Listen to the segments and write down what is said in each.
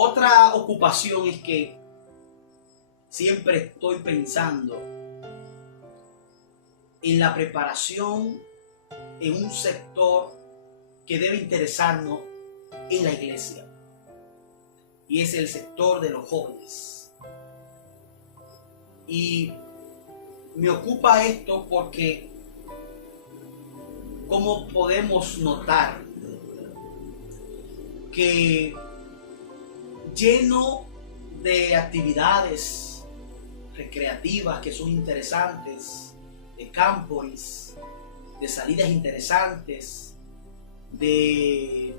Otra ocupación es que siempre estoy pensando en la preparación en un sector que debe interesarnos en la iglesia, y es el sector de los jóvenes. Y me ocupa esto porque, como podemos notar, que lleno de actividades recreativas que son interesantes, de campings, de salidas interesantes, de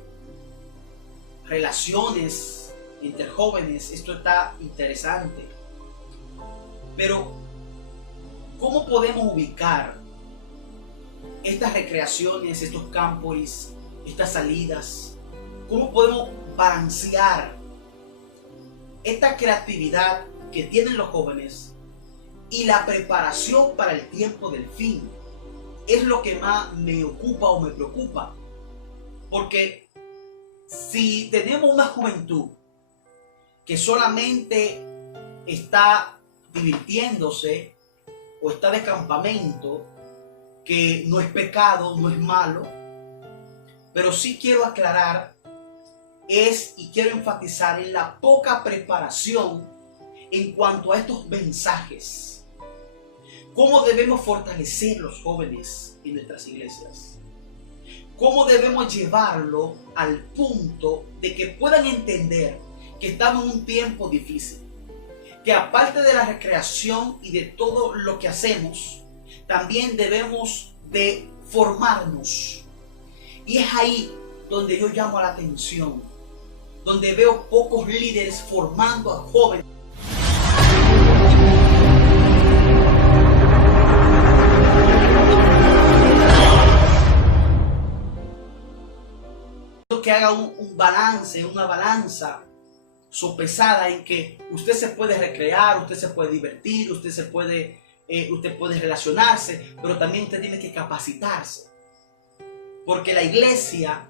relaciones entre jóvenes, esto está interesante. Pero, ¿cómo podemos ubicar estas recreaciones, estos campings, estas salidas? ¿Cómo podemos balancear esta creatividad que tienen los jóvenes y la preparación para el tiempo del fin? Es lo que más me ocupa o me preocupa. Porque si tenemos una juventud que solamente está divirtiéndose o está de campamento, que no es pecado, no es malo, pero sí quiero aclarar y quiero enfatizar en la poca preparación en cuanto a estos mensajes. ¿Cómo debemos fortalecer los jóvenes en nuestras iglesias? ¿Cómo debemos llevarlo al punto de que puedan entender que estamos en un tiempo difícil? Que aparte de la recreación y de todo lo que hacemos, también debemos de formarnos. Y es ahí donde yo llamo la atención, donde veo pocos líderes formando a jóvenes. Que haga un balance, una balanza sopesada en que usted se puede recrear, usted se puede divertir, usted puede relacionarse, pero también usted tiene que capacitarse. Porque la iglesia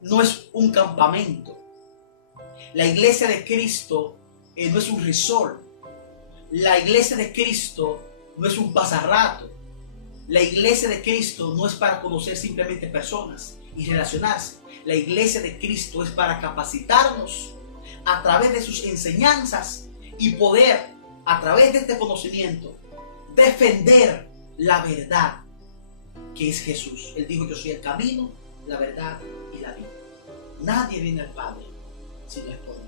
no es un campamento. La iglesia de Cristo no es un resort. La iglesia de Cristo no es un pasarrato. La iglesia de Cristo no es para conocer simplemente personas y relacionarse. La iglesia de Cristo es para capacitarnos a través de sus enseñanzas y poder, a través de este conocimiento, defender la verdad que es Jesús. Él dijo: yo soy el camino, la verdad y la vida. Nadie viene al Padre si no es por mí.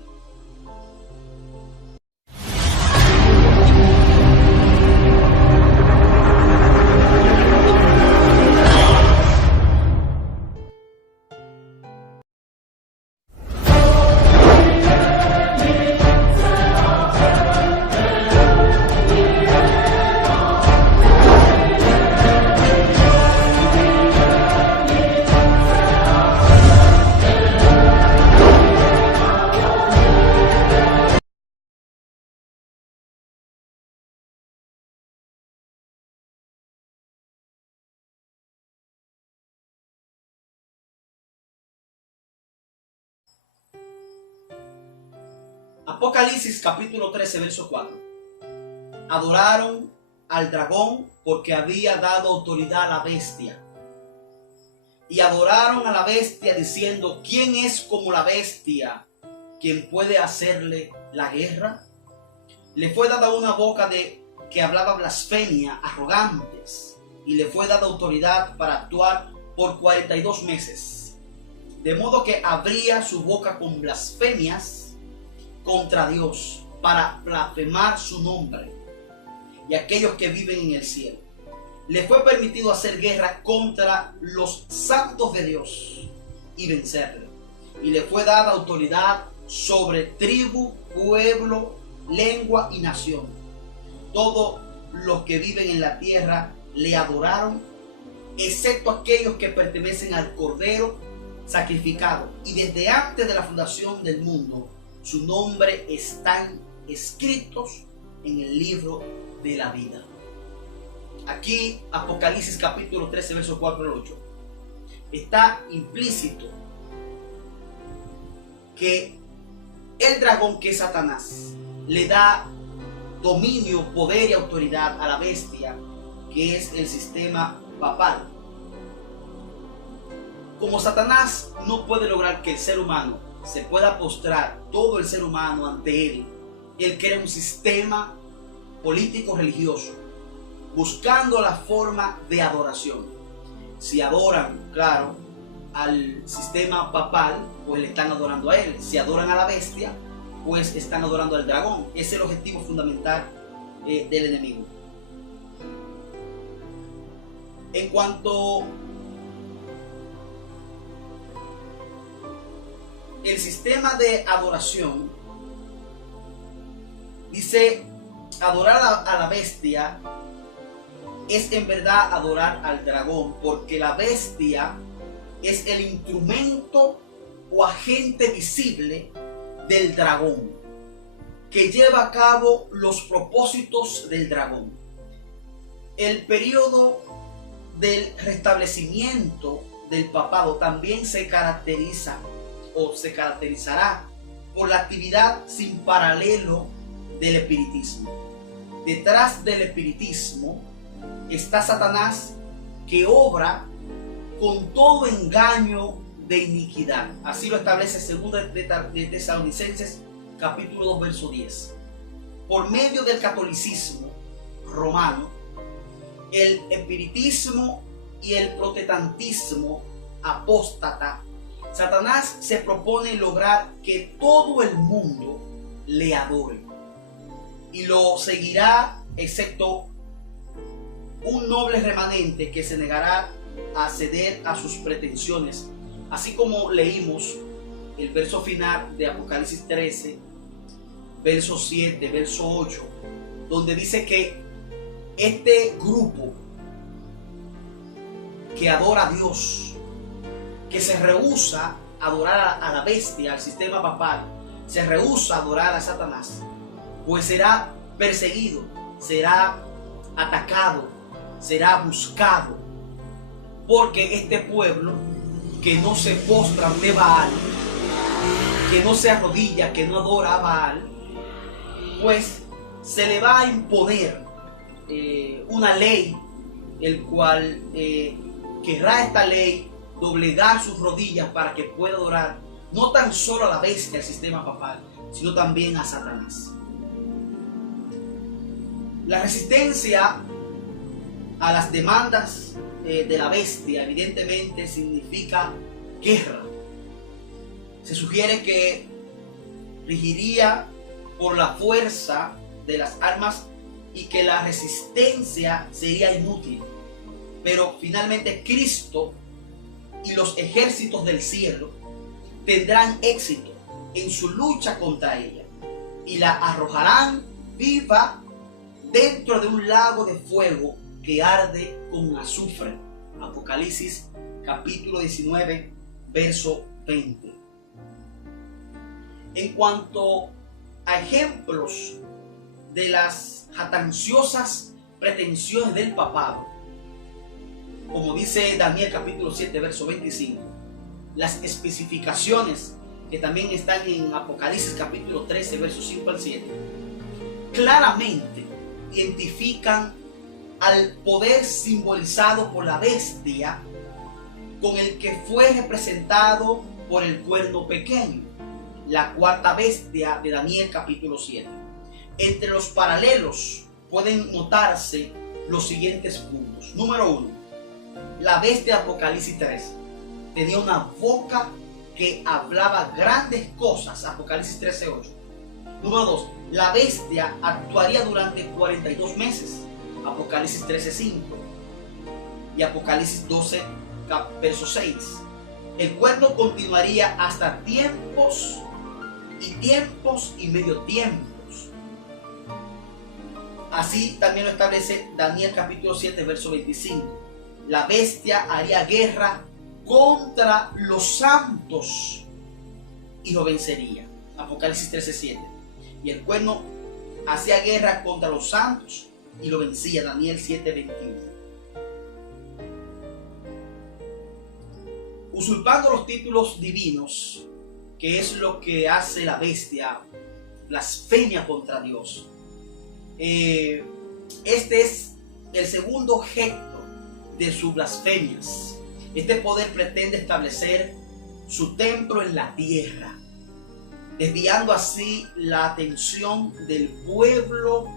Apocalipsis capítulo 13, verso 4. Adoraron al dragón porque había dado autoridad a la bestia. Y adoraron a la bestia diciendo: ¿quién es como la bestia, quien puede hacerle la guerra? Le fue dada una boca que hablaba blasfemia, arrogantes, y le fue dada autoridad para actuar por 42 meses. De modo que abría su boca con blasfemias contra Dios, para blasfemar su nombre y aquellos que viven en el cielo. Le fue permitido hacer guerra contra los santos de Dios y vencerle. Y le fue dada autoridad sobre tribu, pueblo, lengua y nación. Todos los que viven en la tierra le adoraron, excepto aquellos que pertenecen al Cordero sacrificado. Y desde antes de la fundación del mundo, su nombre están escritos en el libro de la vida. Aquí, Apocalipsis capítulo 13, versos 4 al 8. Está implícito que El dragón, que es Satanás, le da dominio, poder y autoridad a la bestia, que es el sistema papal. Como Satanás no puede lograr que el ser humano se pueda postrar, todo el ser humano ante él crea un sistema político religioso, buscando la forma de adoración. Si adoran, claro, al sistema papal, pues le están adorando a él. Si adoran a la bestia, pues están adorando al dragón. Ese es el objetivo fundamental del enemigo. En cuanto el sistema de adoración, dice, adorar a la bestia es en verdad adorar al dragón, porque la bestia es el instrumento o agente visible del dragón, que lleva a cabo los propósitos del dragón. El periodo del restablecimiento del papado también se caracteriza o se caracterizará por la actividad sin paralelo del espiritismo. Detrás del espiritismo está Satanás, que obra con todo engaño de iniquidad. Así lo establece 2 de Tesalonicenses capítulo 2 verso 10. Por medio del catolicismo romano, el espiritismo y el protestantismo apóstata, Satanás se propone lograr que todo el mundo le adore y lo seguirá, excepto un noble remanente que se negará a ceder a sus pretensiones, así como leímos el verso final de Apocalipsis 13, verso 7, verso 8, donde dice que este grupo que adora a Dios, que se rehúsa a adorar a la bestia, al sistema papal, se rehúsa a adorar a Satanás, pues será perseguido, será atacado, será buscado, porque este pueblo que no se postra ante Baal, que no se arrodilla, que no adora a Baal, pues se le va a imponer una ley, el cual querrá esta ley doblegar sus rodillas para que pueda adorar no tan solo a la bestia, el sistema papal, sino también a Satanás. La resistencia a las demandas de la bestia evidentemente significa guerra. Se sugiere que regiría por la fuerza de las armas y que la resistencia sería inútil. Pero finalmente Cristo y los ejércitos del cielo tendrán éxito en su lucha contra ella y la arrojarán viva dentro de un lago de fuego que arde con azufre. Apocalipsis capítulo 19, verso 20. En cuanto a ejemplos de las jactanciosas pretensiones del papado, como dice Daniel capítulo 7, verso 25, las especificaciones que también están en Apocalipsis capítulo 13, verso 5 al 7, claramente identifican al poder simbolizado por la bestia, con el que fue representado por el cuerno pequeño, la cuarta bestia de Daniel capítulo 7. Entre los paralelos pueden notarse los siguientes puntos. Número 1. La bestia de Apocalipsis 3 tenía una boca que hablaba grandes cosas. Apocalipsis 13:8. Número 2. La bestia actuaría durante 42 meses. Apocalipsis 13:5. Y Apocalipsis 12, verso 6. El cuerno continuaría hasta tiempos y medio tiempos. Así también lo establece Daniel capítulo 7, verso 25. La bestia haría guerra contra los santos y lo vencería. Apocalipsis 13:7. Y el cuerno hacía guerra contra los santos y lo vencía. Daniel 7:21. Usurpando los títulos divinos que es lo que hace la bestia, blasfemia contra Dios. Este es el segundo objeto de sus blasfemias. Este poder pretende establecer su templo en la tierra, desviando así la atención del pueblo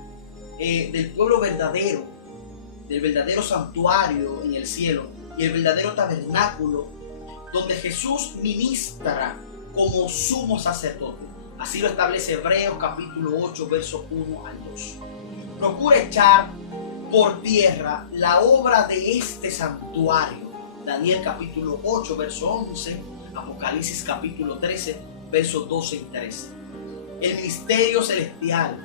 verdadero, del verdadero santuario en el cielo y el verdadero tabernáculo donde Jesús ministra como sumo sacerdote. Así lo establece Hebreos capítulo 8, versos 1 al 2. Procura echar por tierra la obra de este santuario. Daniel capítulo 8, verso 11, Apocalipsis capítulo 13, versos 12 y 13. El ministerio celestial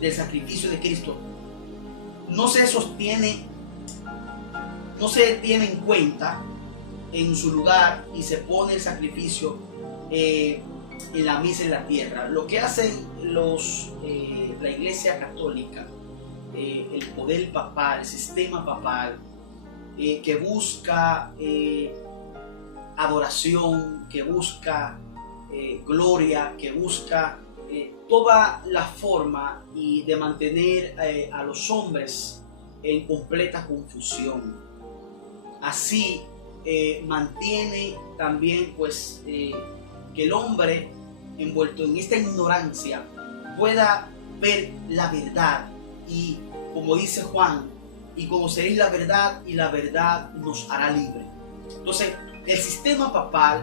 del sacrificio de Cristo no se tiene en cuenta en su lugar y se pone el sacrificio en la misa en la tierra. Lo que hacen la Iglesia Católica, el poder papal, el sistema papal, que busca adoración, que busca gloria, que busca toda la forma y de mantener a los hombres en completa confusión. Así mantiene también pues que el hombre envuelto en esta ignorancia pueda ver la verdad, y como dice Juan, y conoceréis la verdad y la verdad nos hará libre. Entonces el sistema papal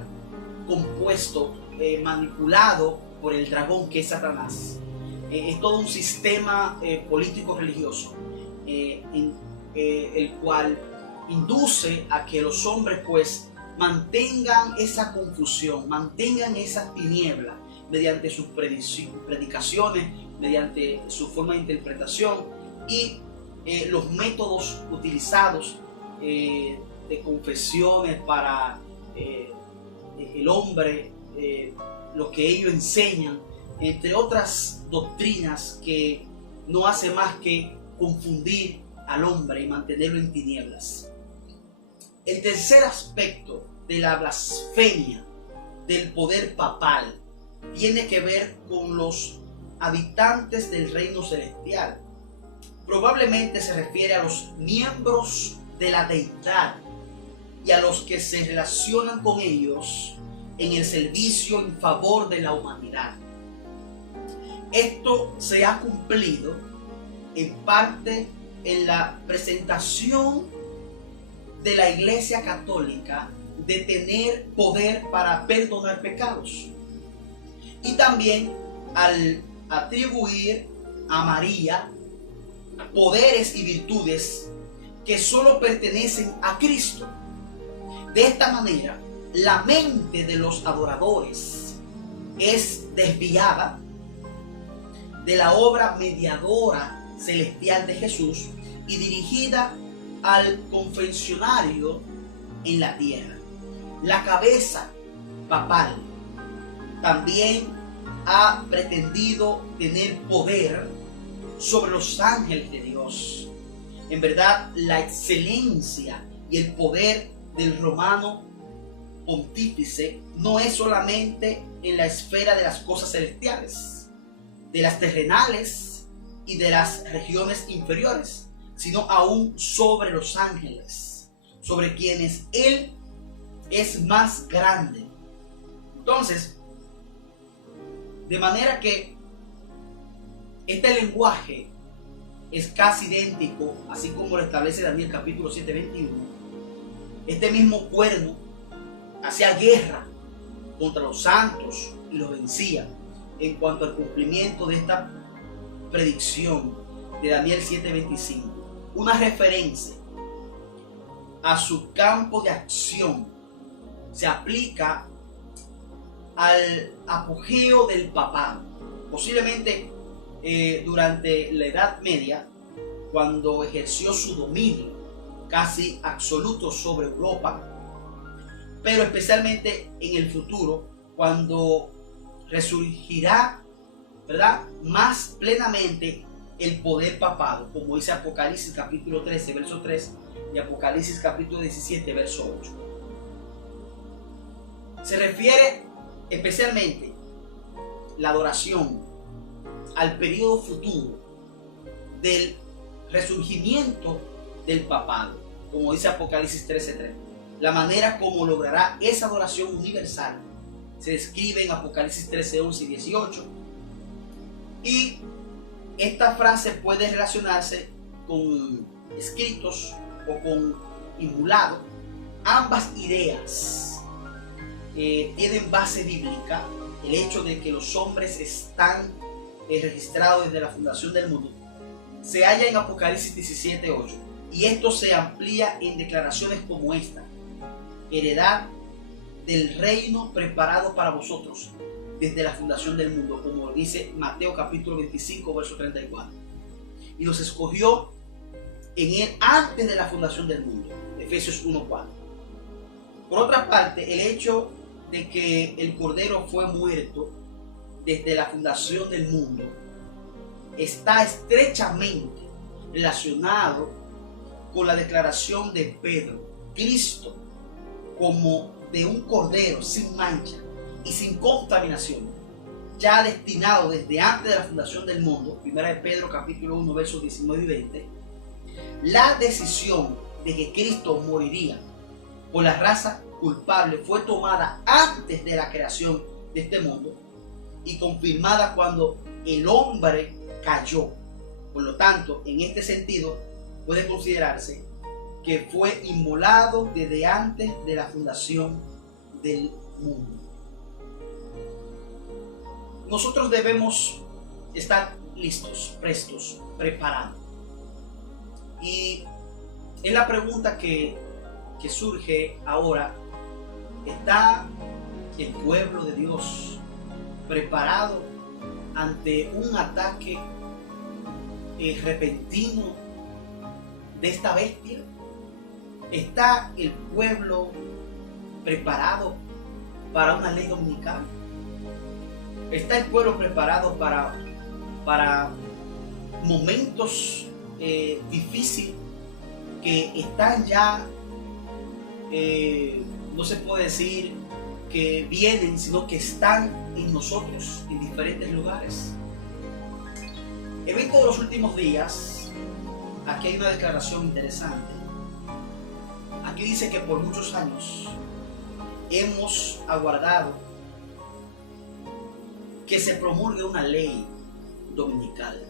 compuesto, manipulado por el dragón que es Satanás, es todo un sistema político religioso el cual induce a que los hombres pues mantengan esa confusión, mantengan esa tiniebla mediante sus predicaciones, mediante su forma de interpretación y los métodos utilizados de confesiones para el hombre, lo que ellos enseñan, entre otras doctrinas que no hace más que confundir al hombre y mantenerlo en tinieblas. El tercer aspecto de la blasfemia del poder papal tiene que ver con los habitantes del reino celestial. Probablemente se refiere a los miembros de la deidad y a los que se relacionan con ellos en el servicio en favor de la humanidad. Esto se ha cumplido en parte en la presentación de la Iglesia Católica de tener poder para perdonar pecados, y también al atribuir a María poderes y virtudes que solo pertenecen a Cristo. De esta manera, la mente de los adoradores es desviada de la obra mediadora celestial de Jesús y dirigida al confesionario en la tierra. La cabeza papal también ha pretendido tener poder sobre los ángeles de Dios. En verdad, la excelencia y el poder del romano pontífice no es solamente en la esfera de las cosas celestiales, de las terrenales y de las regiones inferiores, sino aún sobre los ángeles, sobre quienes Él es más grande. Entonces, de manera que este lenguaje es casi idéntico, así como lo establece Daniel capítulo 7, 21. Este mismo cuerno hacía guerra contra los santos y los vencía. En cuanto al cumplimiento de esta predicción de Daniel 7:25, una referencia a su campo de acción se aplica al apogeo del papado, posiblemente durante la Edad Media, cuando ejerció su dominio casi absoluto sobre Europa, pero especialmente en el futuro, cuando resurgirá, ¿verdad?, más plenamente el poder papado, como dice Apocalipsis capítulo 13, verso 3 y Apocalipsis capítulo 17, verso 8. Se refiere especialmente la adoración al periodo futuro del resurgimiento del papado, como dice Apocalipsis 13:3. La manera como logrará esa adoración universal se describe en Apocalipsis 13:11 y 18. Y esta frase puede relacionarse con escritos o con inmulados. Ambas ideas tienen base bíblica. El hecho de que los hombres están registrados desde la fundación del mundo se halla en Apocalipsis 17:8, y esto se amplía en declaraciones como esta: heredad del reino preparado para vosotros desde la fundación del mundo, como dice Mateo capítulo 25 verso 34, y nos escogió en él antes de la fundación del mundo, Efesios 1:4. Por otra parte, el hecho de que el Cordero fue muerto desde la fundación del mundo está estrechamente relacionado con la declaración de Pedro: Cristo como de un cordero sin mancha y sin contaminación, ya destinado desde antes de la fundación del mundo, 1 Pedro capítulo 1 versos 19 y 20. La decisión de que Cristo moriría por la raza culpable fue tomada antes de la creación de este mundo y confirmada cuando el hombre cayó. Por lo tanto, en este sentido, puede considerarse que fue inmolado desde antes de la fundación del mundo. Nosotros debemos estar listos, prestos, preparados. Y es la pregunta que surge ahora: ¿está el pueblo de Dios preparado ante un ataque repentino de esta bestia? ¿Está el pueblo preparado para una ley dominical? ¿Está el pueblo preparado para momentos difíciles que están ya, no se puede decir que vienen, sino que están en nosotros en diferentes lugares? Evento de los últimos días. Aquí hay una declaración interesante. Aquí dice que por muchos años hemos aguardado que se promulgue una ley dominical.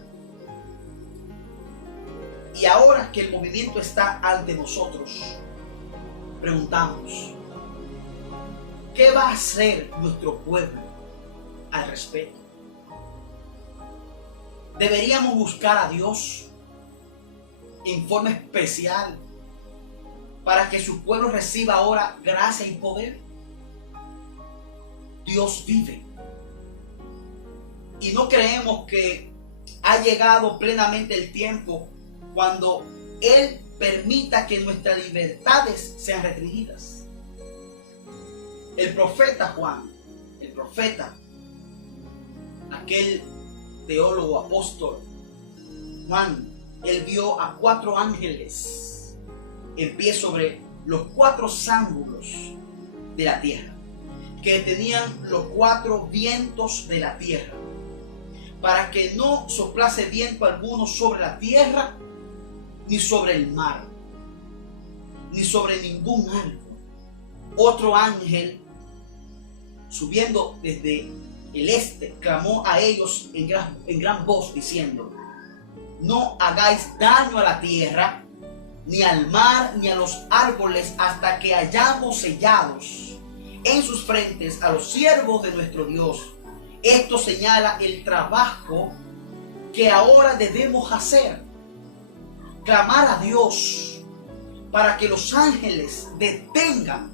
Y ahora que el movimiento está ante nosotros, preguntamos: ¿qué va a hacer nuestro pueblo al respecto? ¿Deberíamos buscar a Dios en forma especial para que su pueblo reciba ahora gracia y poder? Dios vive. Y no creemos que ha llegado plenamente el tiempo cuando Él permita que nuestras libertades sean restringidas. El profeta Juan, aquel teólogo apóstol Juan, él vio a 4 ángeles en pie sobre los 4 ángulos de la tierra, que tenían los 4 vientos de la tierra, para que no soplase viento alguno sobre la tierra, ni sobre el mar, ni sobre ningún árbol. Otro ángel, subiendo desde el este, clamó a ellos en gran voz, diciendo: no hagáis daño a la tierra, ni al mar, ni a los árboles, hasta que hayamos sellados en sus frentes a los siervos de nuestro Dios. Esto señala el trabajo que ahora debemos hacer: clamar a Dios para que los ángeles detengan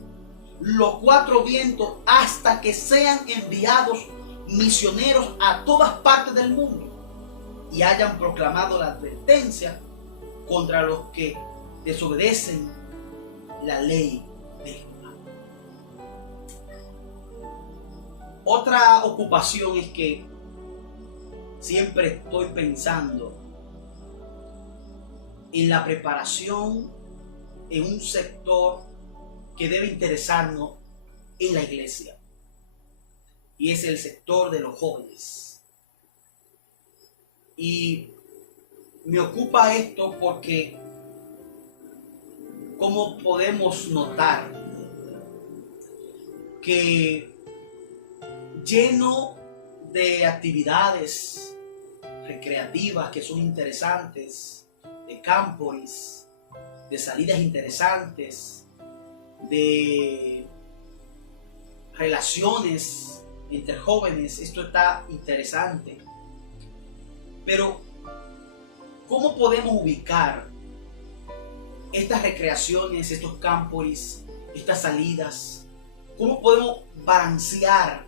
los 4 vientos hasta que sean enviados misioneros a todas partes del mundo y hayan proclamado la advertencia contra los que desobedecen la ley de Jehová. Otra ocupación es que siempre estoy pensando en la preparación en un sector que debe interesarnos en la iglesia. y es el sector de los jóvenes. Y me ocupa esto porque como podemos notar que lleno de actividades recreativas que son interesantes, de camporis, de salidas interesantes, de relaciones entre jóvenes, esto está interesante. Pero, ¿cómo podemos ubicar estas recreaciones, estos camporis, estas salidas? ¿Cómo podemos balancear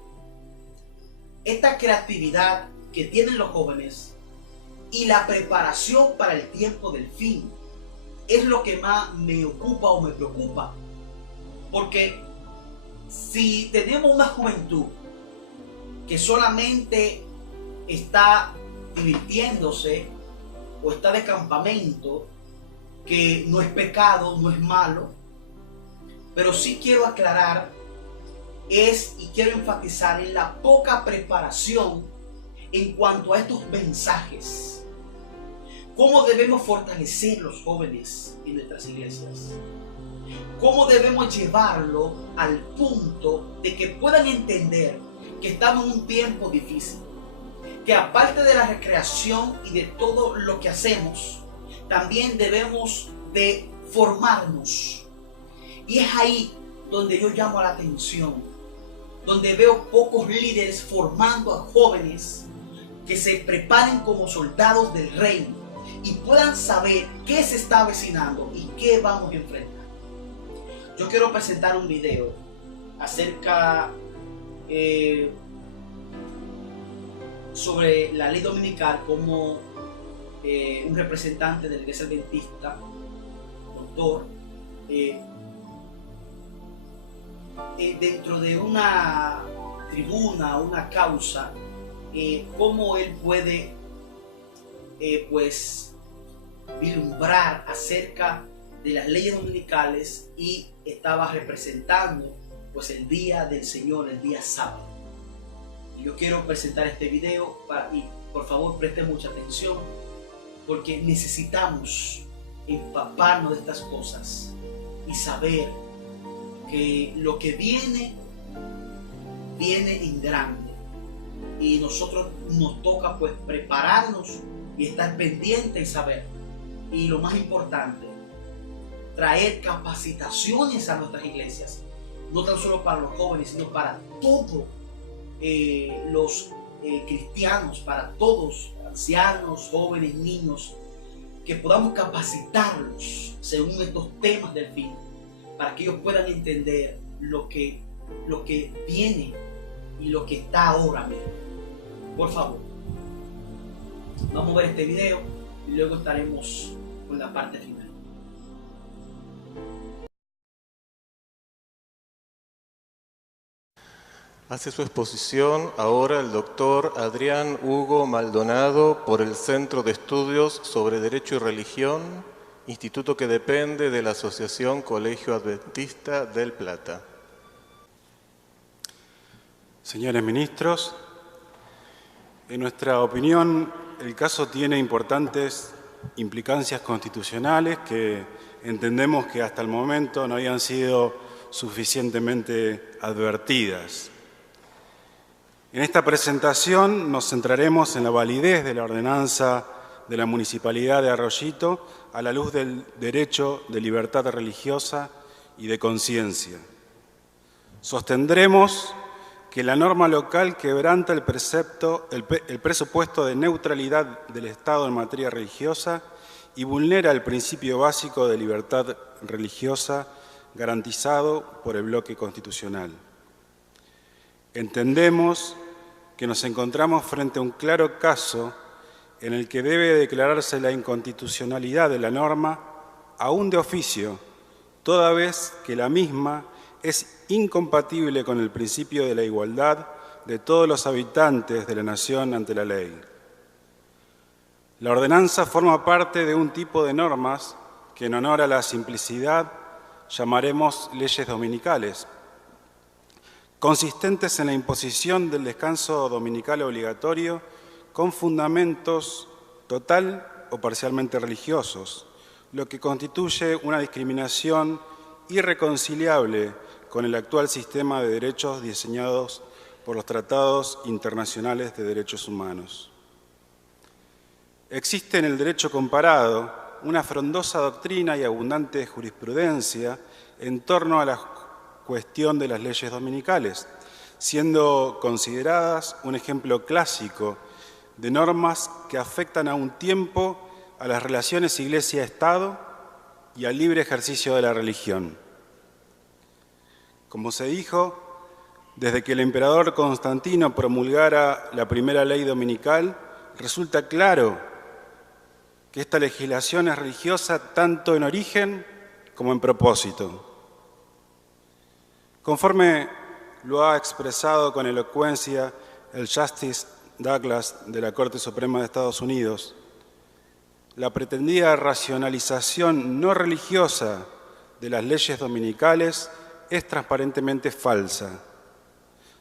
esta creatividad que tienen los jóvenes y la preparación para el tiempo del fin? Es lo que más me ocupa o me preocupa. Porque si tenemos una juventud que solamente está divirtiéndose o está de campamento, que no es pecado, no es malo, pero sí quiero aclarar y quiero enfatizar en la poca preparación en cuanto a estos mensajes. ¿Cómo debemos fortalecer los jóvenes en nuestras iglesias? ¿Cómo debemos llevarlo al punto de que puedan entender que estamos en un tiempo difícil? Que aparte de la recreación y de todo lo que hacemos, también debemos de formarnos. Y es ahí donde yo llamo la atención, donde veo pocos líderes formando a jóvenes que se preparen como soldados del reino y puedan saber qué se está avecinando y qué vamos a enfrentar. Yo quiero presentar un video acerca sobre la ley dominical, como un representante de la Iglesia Adventista, doctor, dentro de una tribuna, una causa, cómo él puede pues vislumbrar acerca de las leyes dominicales, y estaba representando pues el día del Señor, el día sábado. Y yo quiero presentar este video y por favor preste mucha atención, porque necesitamos empaparnos de estas cosas y saber que lo que viene en grande, y nosotros nos toca pues prepararnos y estar pendientes y saber. Y lo más importante, traer capacitaciones a nuestras iglesias, no tan solo para los jóvenes, sino para todos los cristianos, para todos, ancianos, jóvenes, niños, que podamos capacitarlos según estos temas del fin, para que ellos puedan entender lo que viene y lo que está ahora mismo. Por favor, vamos a ver este video y luego estaremos con la parte final. Hace su exposición ahora el doctor Adrián Hugo Maldonado por el Centro de Estudios sobre Derecho y Religión, instituto que depende de la Asociación Colegio Adventista del Plata. Señores ministros, en nuestra opinión, el caso tiene importantes implicancias constitucionales que entendemos que hasta el momento no habían sido suficientemente advertidas. En esta presentación nos centraremos en la validez de la ordenanza de la Municipalidad de Arroyito a la luz del derecho de libertad religiosa y de conciencia. Sostendremos que la norma local quebranta el presupuesto de neutralidad del Estado en materia religiosa y vulnera el principio básico de libertad religiosa garantizado por el bloque constitucional. Entendemos que nos encontramos frente a un claro caso en el que debe declararse la inconstitucionalidad de la norma, aún de oficio, toda vez que la misma es incompatible con el principio de la igualdad de todos los habitantes de la nación ante la ley. La ordenanza forma parte de un tipo de normas que, en honor a la simplicidad, llamaremos leyes dominicales, consistentes en la imposición del descanso dominical obligatorio con fundamentos total o parcialmente religiosos, lo que constituye una discriminación irreconciliable con el actual sistema de derechos diseñados por los tratados internacionales de derechos humanos. Existe en el derecho comparado una frondosa doctrina y abundante jurisprudencia en torno a la cuestión de las leyes dominicales, siendo consideradas un ejemplo clásico de normas que afectan a un tiempo a las relaciones Iglesia-Estado y al libre ejercicio de la religión. Como se dijo, desde que el emperador Constantino promulgara la primera ley dominical, resulta claro que esta legislación es religiosa tanto en origen como en propósito. Conforme lo ha expresado con elocuencia el Justice Douglas de la Corte Suprema de Estados Unidos, la pretendida racionalización no religiosa de las leyes dominicales es transparentemente falsa,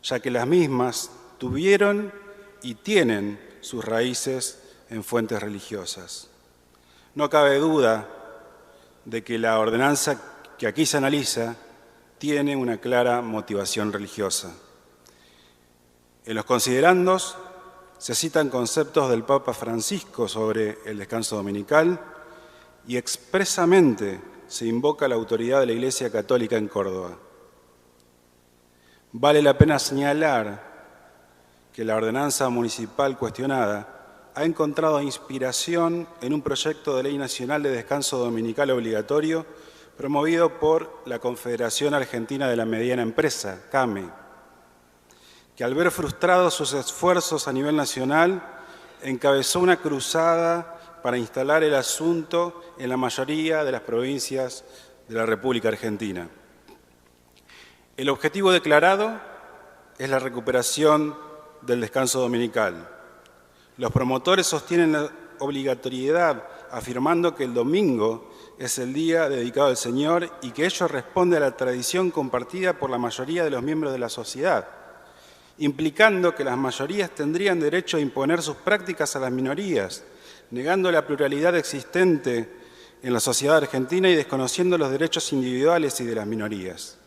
ya que las mismas tuvieron y tienen sus raíces en fuentes religiosas. No cabe duda de que la ordenanza que aquí se analiza tiene una clara motivación religiosa. En los considerandos se citan conceptos del Papa Francisco sobre el descanso dominical y expresamente se invoca la autoridad de la Iglesia Católica en Córdoba. Vale la pena señalar que la ordenanza municipal cuestionada ha encontrado inspiración en un proyecto de ley nacional de descanso dominical obligatorio promovido por la Confederación Argentina de la Mediana Empresa, CAME, que al ver frustrados sus esfuerzos a nivel nacional, encabezó una cruzada para instalar el asunto en la mayoría de las provincias de la República Argentina. El objetivo declarado es la recuperación del descanso dominical. Los promotores sostienen la obligatoriedad, afirmando que el domingo es el día dedicado al Señor y que ello responde a la tradición compartida por la mayoría de los miembros de la sociedad, implicando que las mayorías tendrían derecho a imponer sus prácticas a las minorías, negando la pluralidad existente en la sociedad argentina y desconociendo los derechos individuales y de las minorías.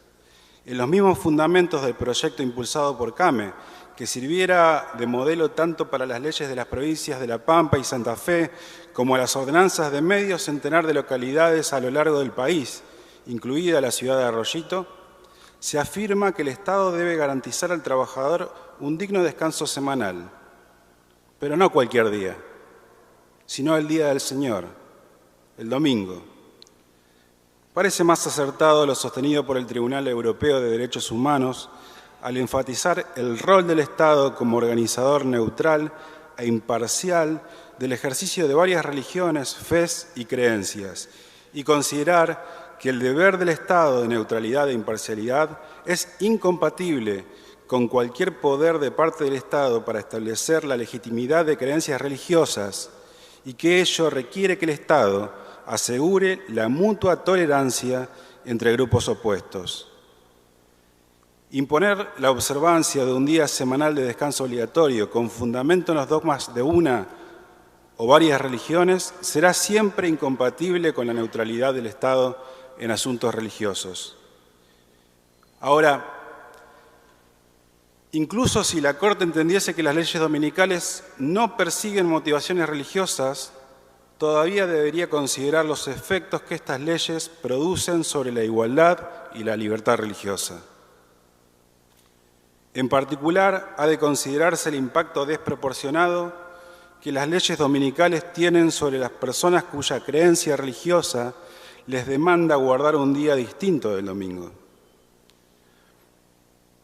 En los mismos fundamentos del proyecto impulsado por CAME, que sirviera de modelo tanto para las leyes de las provincias de La Pampa y Santa Fe, como a las ordenanzas de medio centenar de localidades a lo largo del país, incluida la ciudad de Arroyito, se afirma que el Estado debe garantizar al trabajador un digno descanso semanal, pero no cualquier día, sino el día del Señor, el domingo. Parece más acertado lo sostenido por el Tribunal Europeo de Derechos Humanos al enfatizar el rol del Estado como organizador neutral e imparcial del ejercicio de varias religiones, fes y creencias, y considerar que el deber del Estado de neutralidad e imparcialidad es incompatible con cualquier poder de parte del Estado para establecer la legitimidad de creencias religiosas y que ello requiere que el Estado asegure la mutua tolerancia entre grupos opuestos. Imponer la observancia de un día semanal de descanso obligatorio con fundamento en los dogmas de una o varias religiones será siempre incompatible con la neutralidad del Estado en asuntos religiosos. Ahora, incluso si la Corte entendiese que las leyes dominicales no persiguen motivaciones religiosas, todavía debería considerar los efectos que estas leyes producen sobre la igualdad y la libertad religiosa. En particular, ha de considerarse el impacto desproporcionado que las leyes dominicales tienen sobre las personas cuya creencia religiosa les demanda guardar un día distinto del domingo.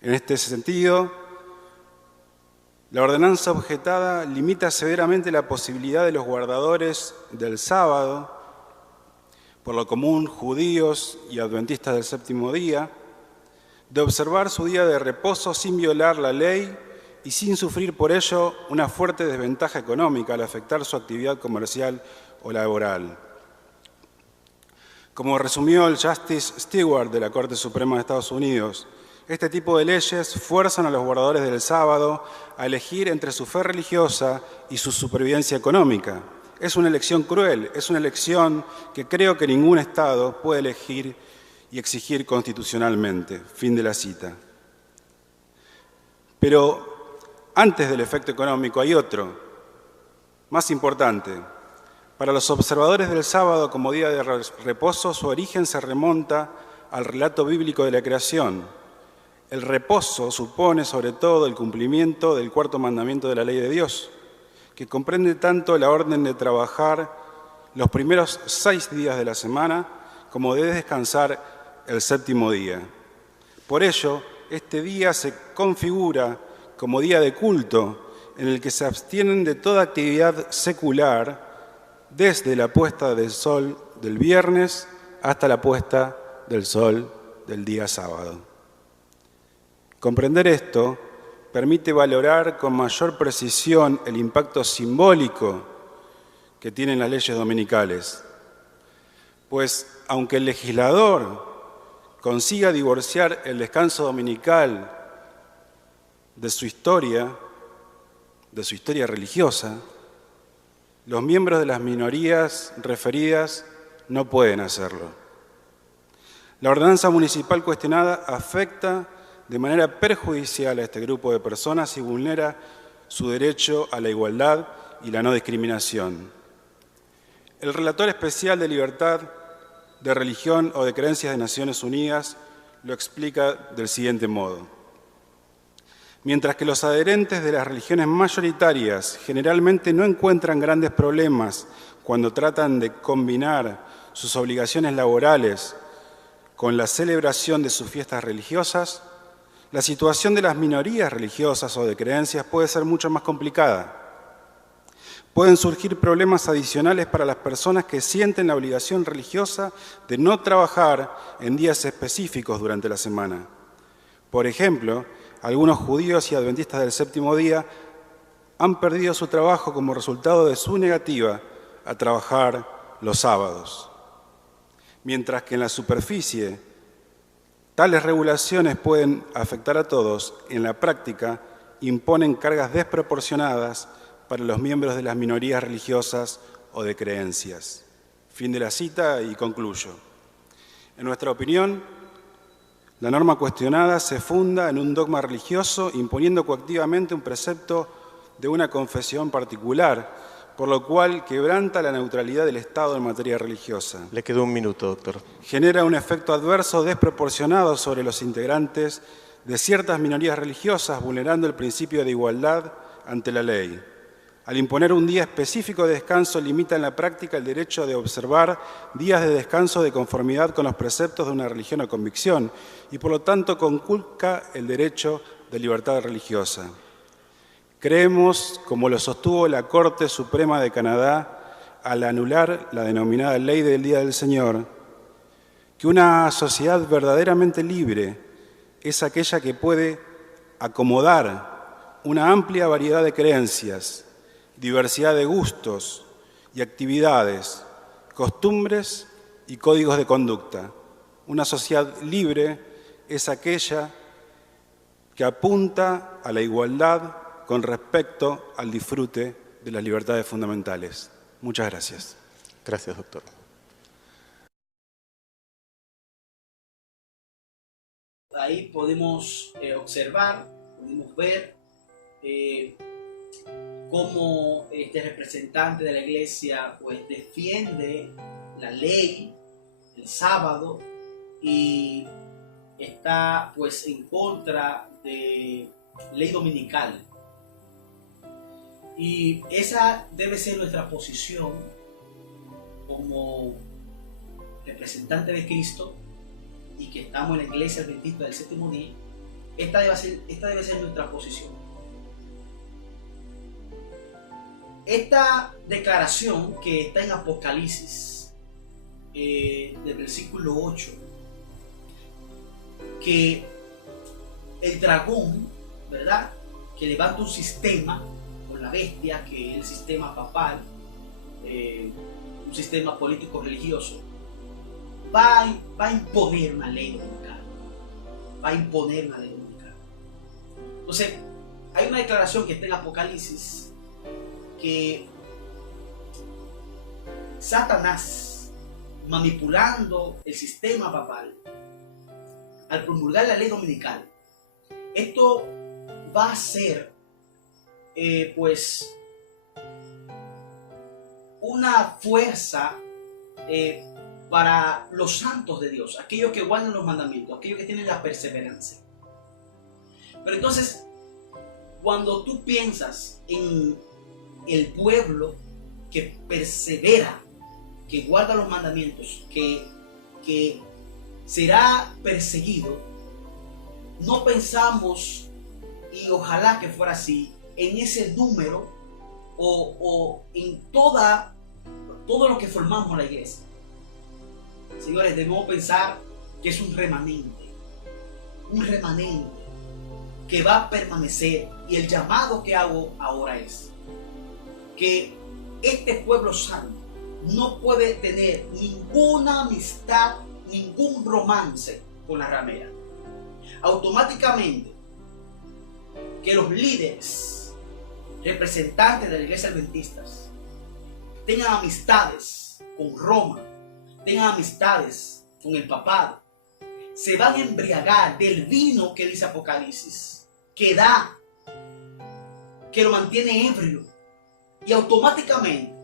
En este sentido, la ordenanza objetada limita severamente la posibilidad de los guardadores del sábado, por lo común judíos y adventistas del séptimo día, de observar su día de reposo sin violar la ley y sin sufrir por ello una fuerte desventaja económica al afectar su actividad comercial o laboral. Como resumió el Justice Stewart de la Corte Suprema de Estados Unidos, Este tipo de leyes fuerzan a los guardadores del sábado a elegir entre su fe religiosa y su supervivencia económica. Es una elección cruel, es una elección que creo que ningún Estado puede elegir y exigir constitucionalmente. Fin de la cita. Pero antes del efecto económico hay otro, más importante. Para los observadores del sábado como día de reposo, su origen se remonta al relato bíblico de la creación. El reposo supone sobre todo el cumplimiento del cuarto mandamiento de la ley de Dios, que comprende tanto la orden de trabajar los primeros 6 días de la semana como de descansar el séptimo día. Por ello, este día se configura como día de culto en el que se abstienen de toda actividad secular desde la puesta del sol del viernes hasta la puesta del sol del día sábado. Comprender esto permite valorar con mayor precisión el impacto simbólico que tienen las leyes dominicales, pues aunque el legislador consiga divorciar el descanso dominical de su historia religiosa, los miembros de las minorías referidas no pueden hacerlo. La ordenanza municipal cuestionada afecta de manera perjudicial a este grupo de personas y vulnera su derecho a la igualdad y la no discriminación. El relator especial de libertad de religión o de creencias de Naciones Unidas lo explica del siguiente modo. Mientras que los adherentes de las religiones mayoritarias generalmente no encuentran grandes problemas cuando tratan de combinar sus obligaciones laborales con la celebración de sus fiestas religiosas, la situación de las minorías religiosas o de creencias puede ser mucho más complicada. Pueden surgir problemas adicionales para las personas que sienten la obligación religiosa de no trabajar en días específicos durante la semana. Por ejemplo, algunos judíos y adventistas del séptimo día han perdido su trabajo como resultado de su negativa a trabajar los sábados. Mientras que en la superficie, tales regulaciones pueden afectar a todos, en la práctica imponen cargas desproporcionadas para los miembros de las minorías religiosas o de creencias. Fin de la cita y concluyo. En nuestra opinión, la norma cuestionada se funda en un dogma religioso imponiendo coactivamente un precepto de una confesión particular, por lo cual quebranta la neutralidad del Estado en materia religiosa. Le quedó un minuto, doctor. Genera un efecto adverso desproporcionado sobre los integrantes de ciertas minorías religiosas, vulnerando el principio de igualdad ante la ley. Al imponer un día específico de descanso, limita en la práctica el derecho de observar días de descanso de conformidad con los preceptos de una religión o convicción y, por lo tanto, conculca el derecho de libertad religiosa. Creemos, como lo sostuvo la Corte Suprema de Canadá al anular la denominada Ley del Día del Señor, que una sociedad verdaderamente libre es aquella que puede acomodar una amplia variedad de creencias, diversidad de gustos y actividades, costumbres y códigos de conducta. Una sociedad libre es aquella que apunta a la igualdad con respecto al disfrute de las libertades fundamentales. Muchas gracias. Gracias, doctor. Ahí podemos observar, podemos ver cómo este representante de la iglesia pues defiende la ley, el sábado, y está pues en contra de ley dominical. Y esa debe ser nuestra posición como representante de Cristo y que estamos en la iglesia adventista del séptimo día. Esta debe ser nuestra posición. Esta declaración que está en Apocalipsis, del versículo 8, que el dragón, ¿verdad?, que levanta un sistema con la bestia, que es el sistema papal, un sistema político religioso, va a imponer una ley dominical, va a imponer una ley dominical. Entonces, hay una declaración que está en Apocalipsis que Satanás, manipulando el sistema papal, al promulgar la ley dominical, esto va a ser pues una fuerza para los santos de Dios, aquellos que guardan los mandamientos, aquellos que tienen la perseverancia. Pero entonces, cuando tú piensas en el pueblo que persevera, que guarda los mandamientos, que será perseguido, no pensamos, y ojalá que fuera así, en ese número o en todo lo que formamos la iglesia. Señores, debemos pensar que es un remanente que va a permanecer. Y el llamado que hago ahora es que este pueblo santo no puede tener ninguna amistad, ningún romance con la ramera. Automáticamente que los líderes, representantes de la iglesia adventistas, tengan amistades con Roma, tengan amistades con el papado, se van a embriagar del vino que dice Apocalipsis, que da, que lo mantiene ebrio, y automáticamente,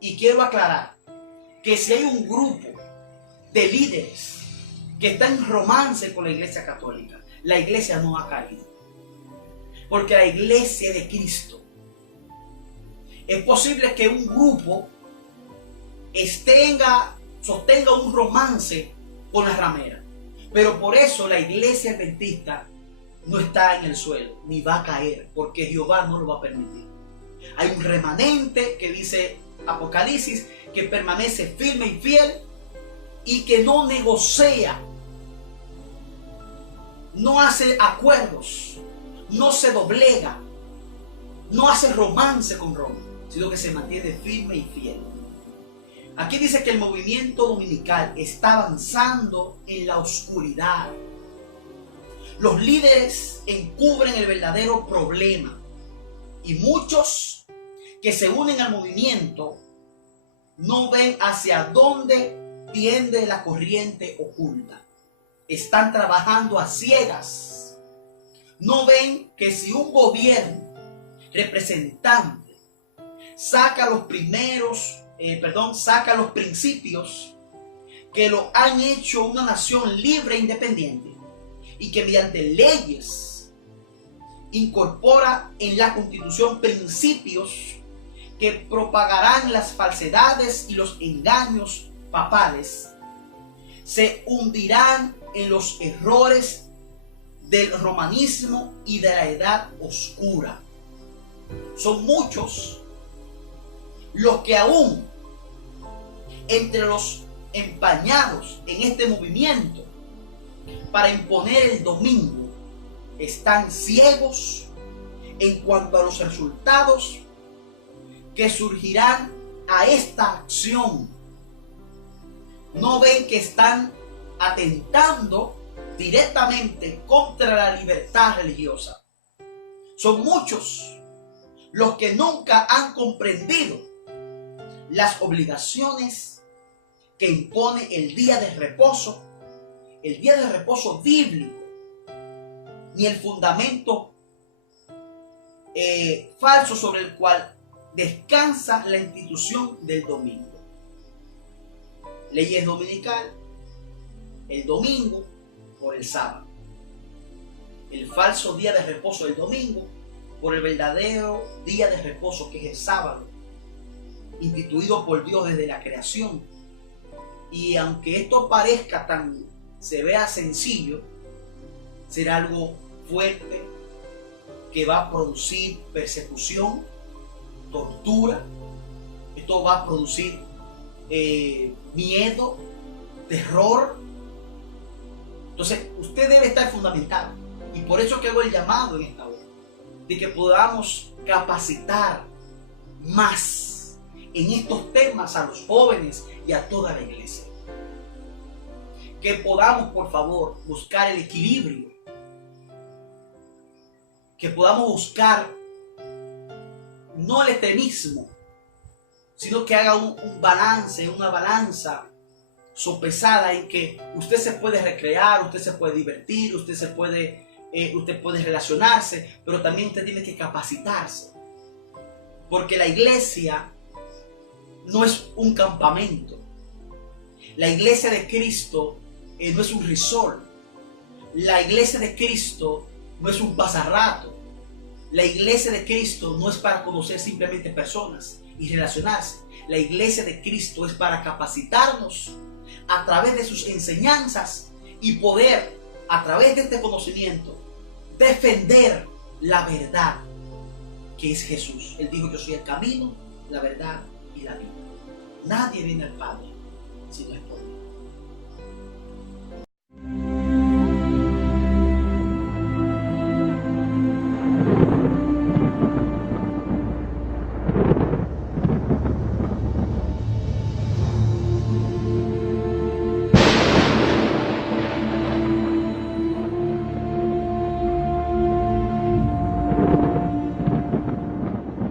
y quiero aclarar, que si hay un grupo de líderes que está en romance con la iglesia católica, la iglesia no ha caído, porque la iglesia de Cristo. Es posible que un grupo sostenga un romance con la ramera, pero por eso la iglesia adventista no está en el suelo, ni va a caer, porque Jehová no lo va a permitir. Hay un remanente que dice Apocalipsis que permanece firme y fiel y que no negocia, no hace acuerdos, no se doblega, no hace romance con Roma, sino que se mantiene firme y fiel. Aquí dice que el movimiento dominical está avanzando en la oscuridad. Los líderes encubren el verdadero problema y muchos que se unen al movimiento no ven hacia dónde tiende la corriente oculta. Están trabajando a ciegas. No ven que si un gobierno representante saca los principios que lo han hecho una nación libre e independiente, y que mediante leyes incorpora en la Constitución principios que propagarán las falsedades y los engaños papales, se hundirán en los errores del romanismo y de la edad oscura. Son muchos los que aún entre los empañados en este movimiento para imponer el domingo están ciegos en cuanto a los resultados que surgirán a esta acción. No ven que están atentando directamente contra la libertad religiosa. Son muchos los que nunca han comprendido las obligaciones que impone el día de reposo bíblico, ni el fundamento falso sobre el cual descansa la institución del domingo. Ley es dominical, el domingo por el sábado. El falso día de reposo del domingo por el verdadero día de reposo que es el sábado, instituido por Dios desde la creación. Y aunque esto se vea sencillo, será algo fuerte que va a producir persecución, tortura. Esto va a producir miedo, terror. Entonces usted debe estar fundamentado, y por eso que hago el llamado en esta hora de que podamos capacitar más en estos temas a los jóvenes y a toda la iglesia. que podamos, por favor, buscar el equilibrio, que podamos buscar no el extremismo, sino que haga un balance, una balanza sopesada en que usted se puede recrear, usted se puede divertir, usted puede relacionarse, pero también usted tiene que capacitarse. Porque la iglesia no es un campamento. La iglesia de Cristo no es un resort. La iglesia de Cristo no es un pasarrato. La iglesia de Cristo no es para conocer simplemente personas y relacionarse. La iglesia de Cristo es para capacitarnos a través de sus enseñanzas y poder, a través de este conocimiento, defender la verdad que es Jesús. Él dijo: yo soy el camino, la verdad y la vida. Nadie viene al Padre sino es por